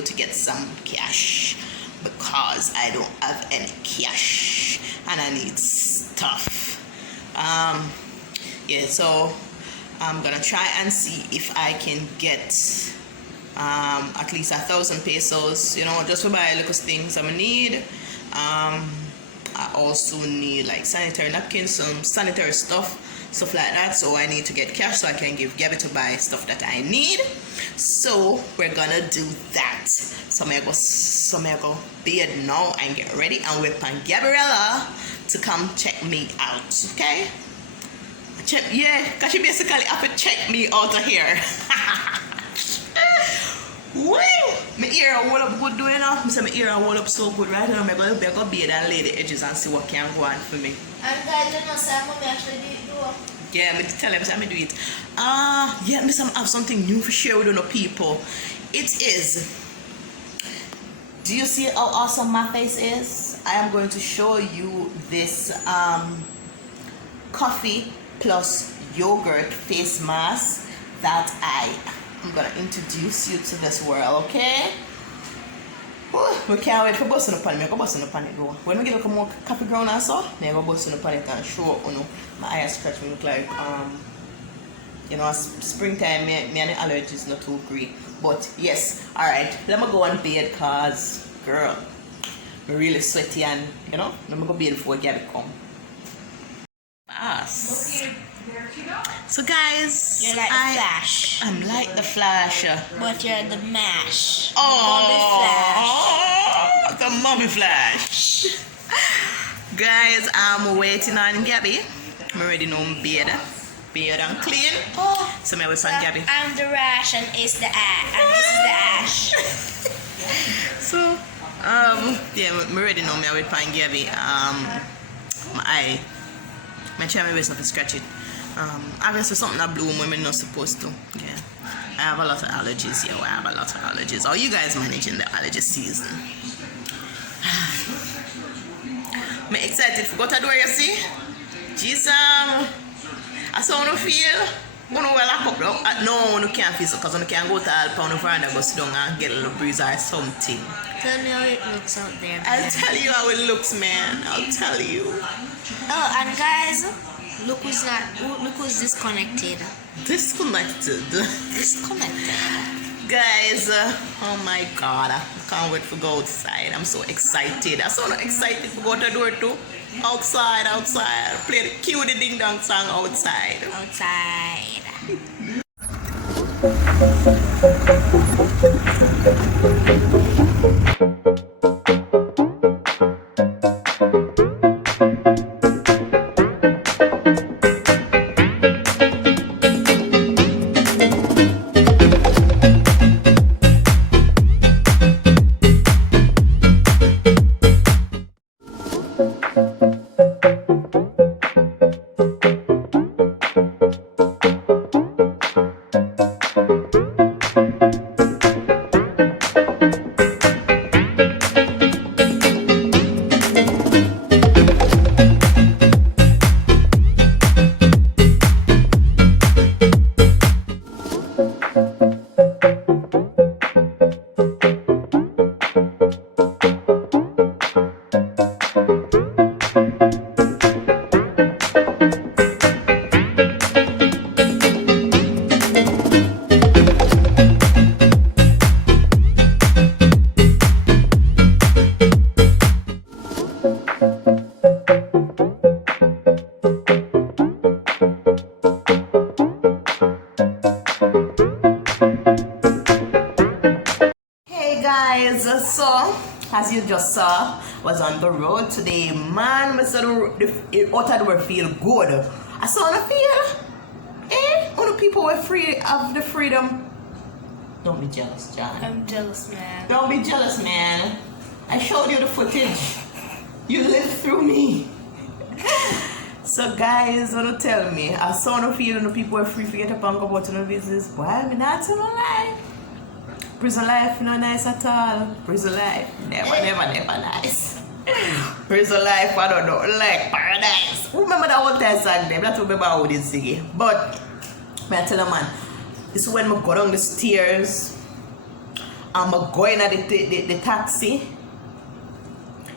To get some cash because I don't have any cash and I need stuff. Yeah, so I'm gonna try and see if I can get at least 1,000 pesos, you know, just to buy little things I'm gonna need. I also need like sanitary napkins, some sanitary stuff like that. So I need to get cash so I can give Gabby to buy stuff that I need. So we're gonna do that. So I'm gonna go bed now and get ready and wait for Gabriella to come check me out. Okay? Yeah, cause she basically have to check me out of here. Woo! My ear hold up good doing now. My ear hold up so good right now. I'm gonna go bed and lay the edges and see what can go on for me. And guys, you know, Sam, mommy actually did do it. Yeah, me tell them I'm do it. Yeah, me have something new for share with the people. It is. Do you see how awesome my face is? I am going to show you this coffee plus yogurt face mask that I'm gonna introduce you to this world, okay? We can't wait for busting up on it. I go busting up on it though. When we get a more coffee ground and so, I go busting up on it and show up, you know, my eyes scratch me look like you know, springtime me and the allergies not too great. But yes, alright, let me go on bed cause girl, I'm really sweaty and you know, let me go bed before Gabby come. Fast. So guys, you're like the Flash. I'm like the Flash. But you're the Mash. Oh, the Mommy Flash. Guys, I'm waiting on Gabby. I'm already know I'm beard and clean. Oh, so I'm waiting on Gabby. I'm the Rash and it's the Ash. And this is the Ash. So, yeah, I'm already know I'm waiting on Gabby. My eye. My chair, my waist, nothing scratch it. Obviously something that bloom when I'm not supposed to. Yeah. I have a lot of allergies here. I have a lot of allergies. How are you guys managing the allergy season? I'm excited for what I do, you see? Jesus. I saw you feel. You know, no, you can't feel so because you can't go to Alpa on the veranda, go sit down and get a little breeze or something. Tell me how it looks out there. I'll tell you how it looks, man. I'll tell you. Oh, and guys, look who's disconnected. Disconnected. Guys, oh my god, I can't wait to go outside. I'm so excited. I'm so excited to go to the door too. Outside. Play the cute ding dong song outside. So, as you just saw, was on the road today. Man, I said the outside will feel good. I saw the feel. All the people were free of the freedom. Don't be jealous, John. I'm jealous, man. Don't be jealous, man. I showed you the footage. You lived through me. So guys, wanna tell me, I saw no feeling the people are free to get up and go out to the business. Boy, I mean that's no lie. Prison life no nice at all. Prison life never nice. Prison life I don't know like paradise. Remember that one time song them? That's remember how they sing it. But I tell you man, this is when I go down the stairs. I'm going at the taxi.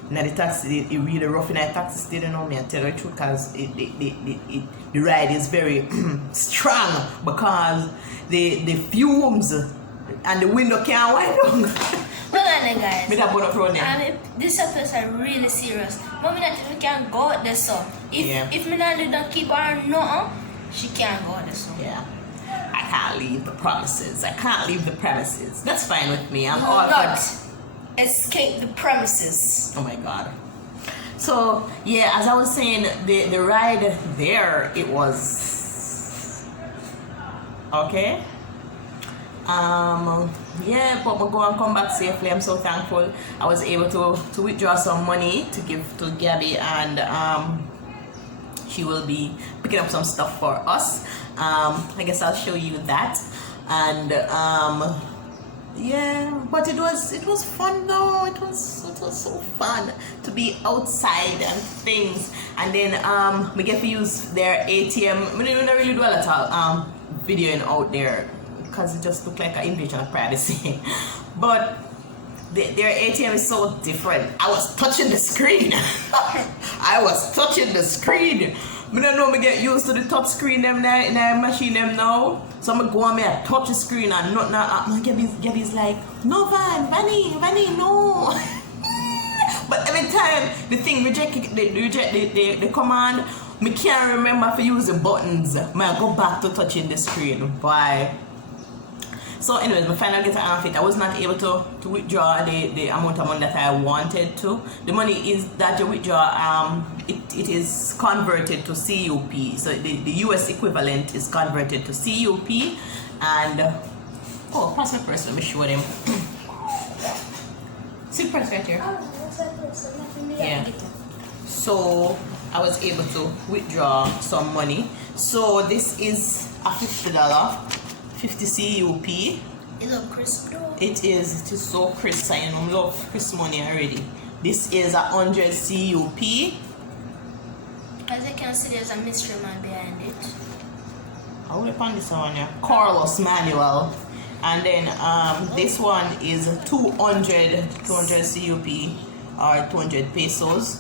Now the taxi, it really rough in the taxi still, you know me, I tell you the truth, because the ride is very strong because the fumes and the window can't wind down. Hold on guys. Me that bone up round there. This episode are really serious. Mommy not even can go out there so. If me not don't keep her no, she can't go out there so. Yeah. I can't leave the promises. I can't leave the premises. That's fine with me. I'm all not for escape the premises. Oh my god. So yeah, as I was saying, the ride there, it was okay. Yeah, but we go and come back safely. I'm so thankful. I was able to withdraw some money to give to Gabby, and she will be picking up some stuff for us. I guess I'll show you that. And yeah, but it was fun though. It was so fun to be outside and things. And then we get to use their ATM. We don't really do a lot of videoing out there because it just looked like an invasion of privacy. But their ATM is so different. I was touching the screen. I was touching the screen. I don't know, me get used to the touch screen them there in the machine them now. So I'm go on me and touch the screen and nothing happen. Gabby's like, no Vanny, no. But every time the thing reject the command, me can't remember if I use the buttons. I go back to touching the screen. Why? So anyways, my final get off it. I was not able to withdraw the amount of money that I wanted to. The money is that you withdraw, it is converted to CUP. So the US equivalent is converted to CUP. And oh, pass my purse, let me show them. See the purse right here? Yeah. So I was able to withdraw some money. So this is a $50. 50 CUP. It look crisp though. It is so crisp. I love crisp money already. This is 100 CUP. As you can see, there's a mystery man behind it. I will find this one here. Carlos manual. And then this one is 200 CUP or 200 pesos.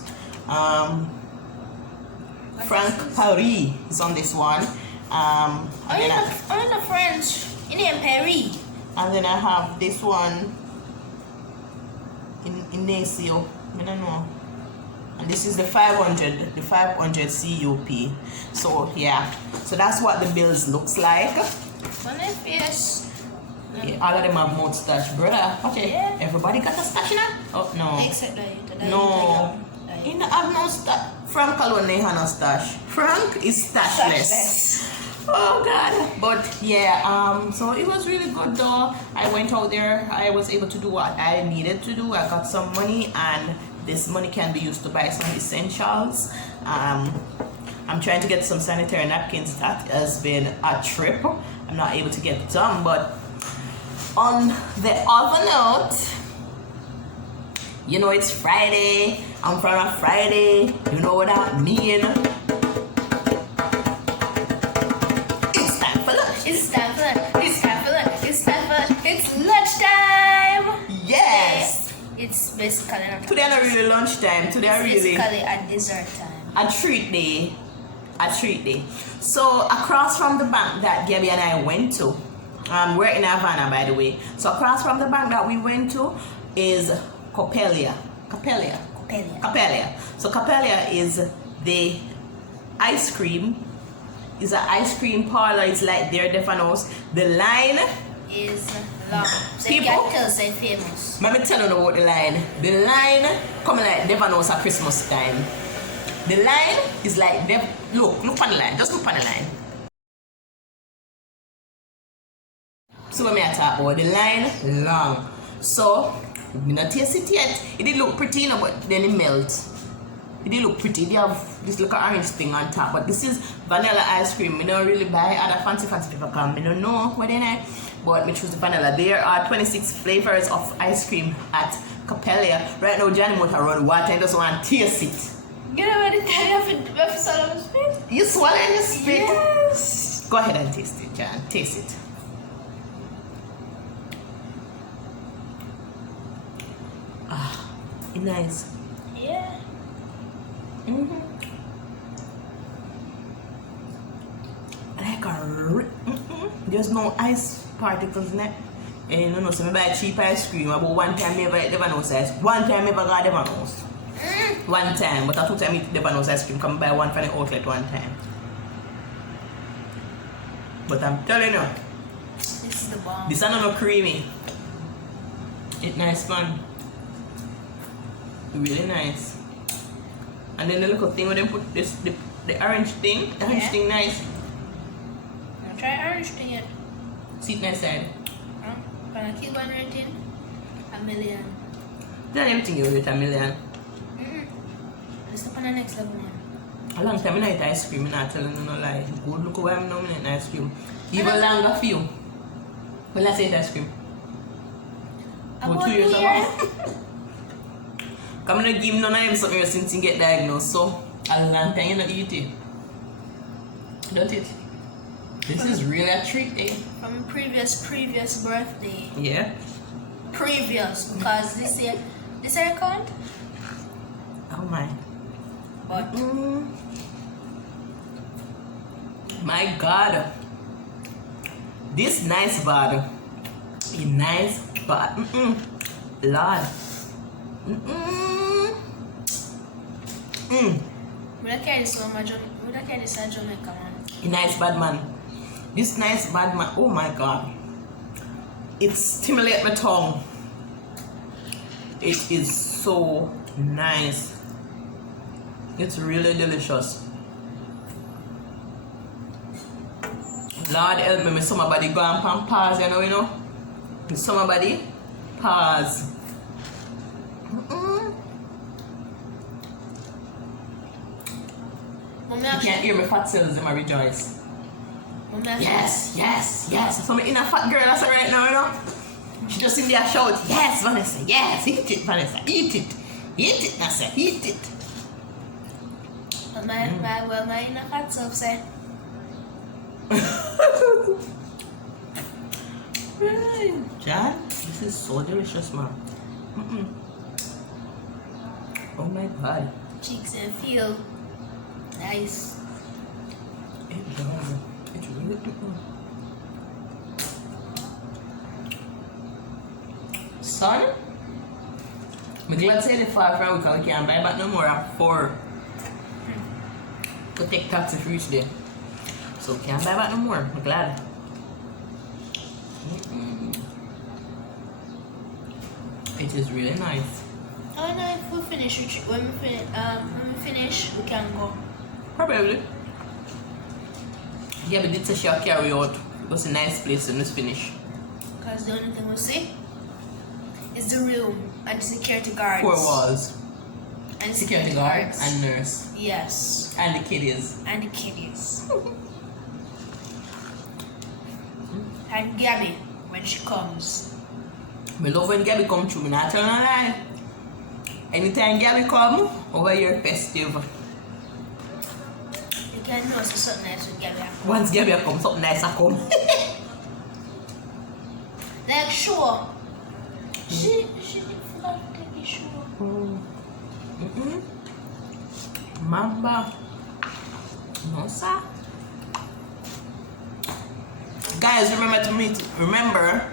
Frank Paris is on this one. I'm the French. In Perry. And then I have this one in Nacio. I don't know. And this is the 500 CUP. So yeah. So that's what the bills looks like. Yes. Yeah, all of them have mouth stash, brother. Okay. Yeah. Everybody got a stash in it? Oh no. Except that. No. You know, have no stash. Frank alone has no stash. Frank is stashless. Oh god. But yeah, so it was really good though. I went out there, I was able to do what I needed to do. I got some money, and this money can be used to buy some essentials. I'm trying to get some sanitary napkins. That has been a trip. I'm not able to get them, but on the other note, you know it's Friday. I'm from a Friday. You know what that means. It's lunchtime. Yes. It's basically not. Today not really lunchtime. Today it's really basically a dessert time. A treat day. A treat day. So across from the bank that Gabby and I went to, we're in Havana by the way. So across from the bank that we went to is Capelia. So Capelia is the ice cream. It's an ice cream parlor. It's like their Defanos. The line is long. So people, you can tell say famous. Let me tell you about the line. The line coming like Defanos at Christmas time. The line is like look on the line. Just look on the line. So when I talk about the line long. So we not taste it yet. It did look pretty, you know, but then it melts. It did look pretty. They have this little orange thing on top, but this is vanilla ice cream. I don't really buy other fancy people come. I don't know what they like, but I choose the vanilla. There are 26 flavors of ice cream at Capella. Right now, Johnny Motor run water and doesn't want to taste it. You know what the time of swallow spit? You swallow and you spit? Yes. Go ahead and taste it, John. Taste it. Ah, it's nice. Yeah. Like there's no ice particles in it. And you know, so I buy cheap ice cream. About one time I never know ice. One time I got never knows. One time, but I two time I never knows ice cream. Come buy one from the outlet one time. But I'm telling you, This is the bomb. this is not creamy. It's nice, man. Really nice. And then the little thing where they put this the orange thing. The orange thing nice. I'll try orange thing yet. See it nice side. Can I keep on rating? 1,000,000. Then everything you rate 1,000,000. Let's up on the next level one. A long time I eat ice cream, I'm not telling you no lie. Good look where I'm now eating ice cream. Even longer for you. When I say ice cream. About 2 years ago. Come and give none of them something since you get diagnosed. So a long time you not eat it. Don't it? This is really a treat, eh? From a previous birthday. Yeah. Previous, because this year count. Oh my. But My God. This nice bud. A nice bud. Lord. we don't carry this one, we don't carry this in Jamaica, man. A nice bad man. This nice bad man. Oh my God. It stimulates my tongue. It is so nice. It's really delicious. Lord help me, somebody go and pause, you know. Somebody pause. You can't hear my fat cells in my rejoice. Yes, yes, yes. So my inner fat girl that's right now, you know. She just in there shout, yes, Vanessa, yes, eat it, Vanessa, eat it. Eat it, Vanessa, eat it. But my inner fat self said, John, this is so delicious, man. Oh my God. cheeks and feel nice. It does. It's really good. Son, I'm glad to say the 5 from because we can't buy back no more at 4. To take taxi for each day. So we can't buy back no more. I'm glad. It is really nice. Oh no, if we finish, when we finish, we can go. Probably. Yeah, but it's a shall carry out. It was a nice place to just finish. Because the only thing we'll see is the room and the security guards. 4 walls. And the Security guard and nurse. Yes. And the kiddies. And the kiddies. And Gabby, when she comes. I love when Gabby come through. I'm not telling a lie. Anytime Gabby come, over here festive. You can know so something nice with Gabby. Once Gabby come, something nice come. Like sure. She didn't forget to take the shoe. Mamba. No, sir. Guys, remember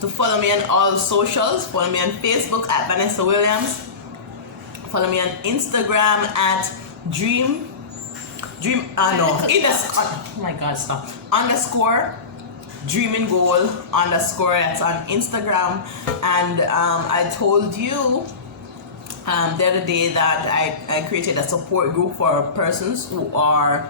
to follow me on all socials. Follow me on Facebook at Vanessa Williams. Follow me on Instagram at oh my God, stop. _ Dreaming Goal _ that's on Instagram. And I told you the other day that I created a support group for persons who are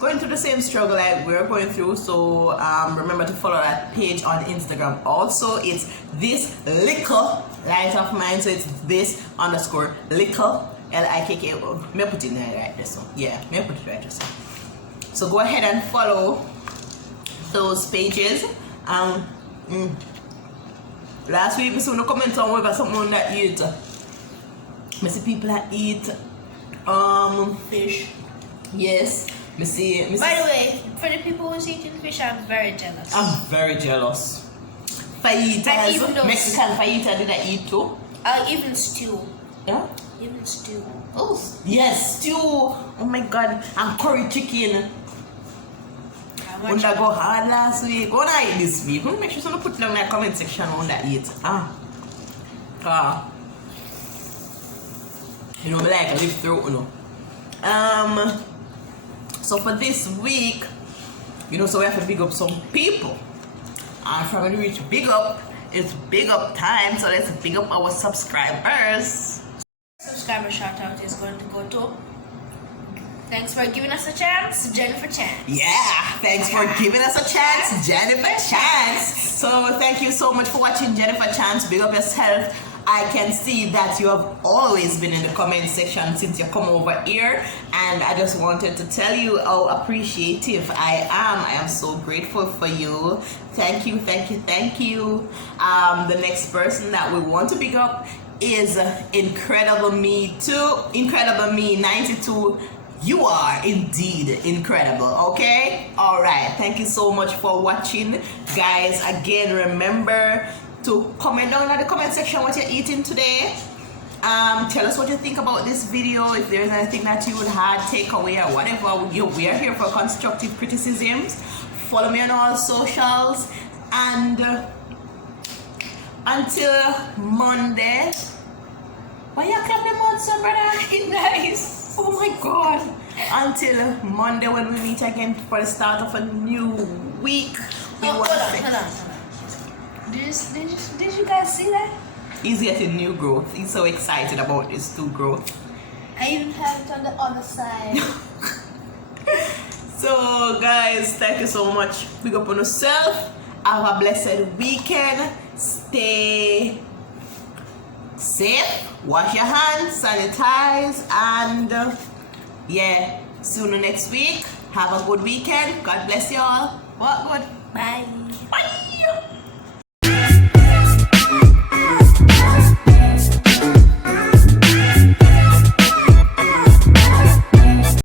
going through the same struggle like we're going through. So remember to follow that page on Instagram. Also, it's this little light of mine. So it's this _ little LIKK. Me put it right there, so yeah, me put it right there. So go ahead and follow those pages. Last week, I saw no comment on whether someone that eat. I see people that eat fish. Yes. By the way, for the people who's eating fish, I'm very jealous. I'm very jealous. Fajitas, Mexican fajita did I eat too? Even stew. Yeah? Even stew. Oh, yes, stew. Oh my god. And curry chicken. When I go hard last week, when I eat this week, make sure someone put down in the comment section on that eat. You know, me like a live through, you know. So for this week, you know, so we have to big up some people. And from when we reach big up, it's big up time. So let's big up our subscribers. Subscriber shout out is going to go to. Thanks for giving us a chance, Jennifer Chance. Yeah, thanks for giving us a chance, Jennifer Chance. So thank you so much for watching, Jennifer Chance. Big up yourself. I can see that you have always been in the comment section since you come over here, and I just wanted to tell you how appreciative I am. I am so grateful for you. Thank you, thank you, thank you. The next person that we want to big up is Incredible Me 92. You are indeed incredible, okay? All right, thank you so much for watching, guys. Again, remember to comment down in the comment section what you're eating today. Tell us what you think about this video. If there's anything that you would have take away or whatever, we are here for constructive criticisms. Follow me on all socials, and until Monday. Why you clap them on, so brother? Nice. Oh my god. Until Monday when we meet again for the start of a new week. Hold on. Did you guys see that? He's getting new growth. He's so excited about this new growth. I even have it on the other side. So guys, thank you so much. Big up on yourself. Have a blessed weekend. Stay safe. Wash your hands, sanitize, and yeah, see you next week. Have a good weekend. God bless you all. What good? Bye. Bye.